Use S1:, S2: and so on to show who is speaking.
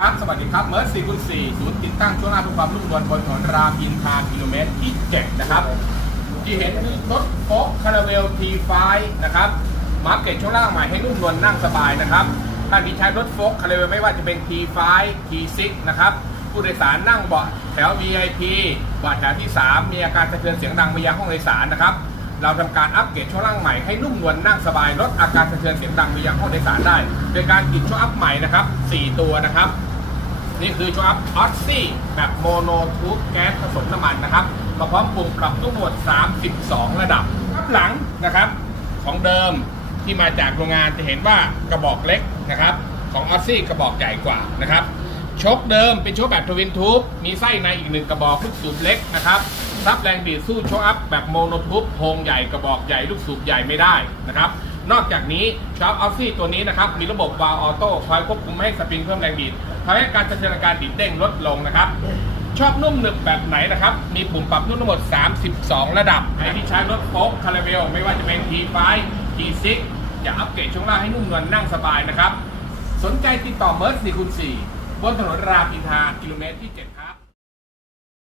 S1: ครับ สวัสดีครับ เมิร์สี่คูณสี่ศูนย์ติดตั้งช่วงล่างเพื่อความรุ่งเรืองบนถนนรามอินทรากิโลเมตรที่7นะครับ ที่เห็นคือรถโฟกคาราเวล T5 นะครับ มาร์เก็ตช่วงล่างใหม่ให้นุ่มนวลนั่งสบายนะครับท่านที่ใช้รถโฟกคาราเวลไม่ว่าจะเป็น T5 T6 นะครับ ผู้โดยสารนั่งเบาะแถว VIP เบาะแถวที่ 3 มีอาการสะเทือนเสียงดังไปยังห้องโดยสารนะครับ เราทำการอัปเกรดช่วงล่างใหม่ให้นุ่มนวลนั่งสบายลดอาการสะเทือนเสียงดังไปยังห้องโดยสารได้ โดยการติดช่วงอัพใหม่นะครับ 4 ตัวนะครับ นี่คือช่วงอัพออสซี่แบบโมโนทูบแก๊สผสมน้ำมันนะครับมาพร้อมปุ่มปรับทั้งหมด 32 ระดับรับหลังนะครับ ของเดิมที่มาจากโรงงานจะเห็นว่ากระบอกเล็กนะครับของออสซี่กระบอกใหญ่กว่านะครับชกเดิมเป็นชกแบบทวินทูบมีไส้ในอีกหนึ่งกระบอกลูกสูบเล็กนะครับ รับแรงดีดสู้โชกอัพแบบโมโนทูบโพงใหญ่กระบอกใหญ่ลูกสูบใหญ่ไม่ได้นะครับ นอกจากนี้ชาร์ปออฟซี่ตัวนี้นะครับ มีระบบวาล์วออโต้คอยควบคุมให้สปริงเพิ่มแรงดีดทำให้การจัดการดีดเด้งลดลงนะครับชอบนุ่มหนึบแบบไหนนะครับ มีปุ่มปรับนุ่มทั้งหมด 32 ระดับใครที่ใช้รถโฟล์คคาราเวลไม่ว่าจะเป็น T5 T6 อย่าอัปเกรดช่วงล่างให้นุ่มนวลนั่งสบายนะครับ สนใจติดต่อเมิร์ส4คูณ4บนถนนรามอินทรากิโลเมตรที่7ครับ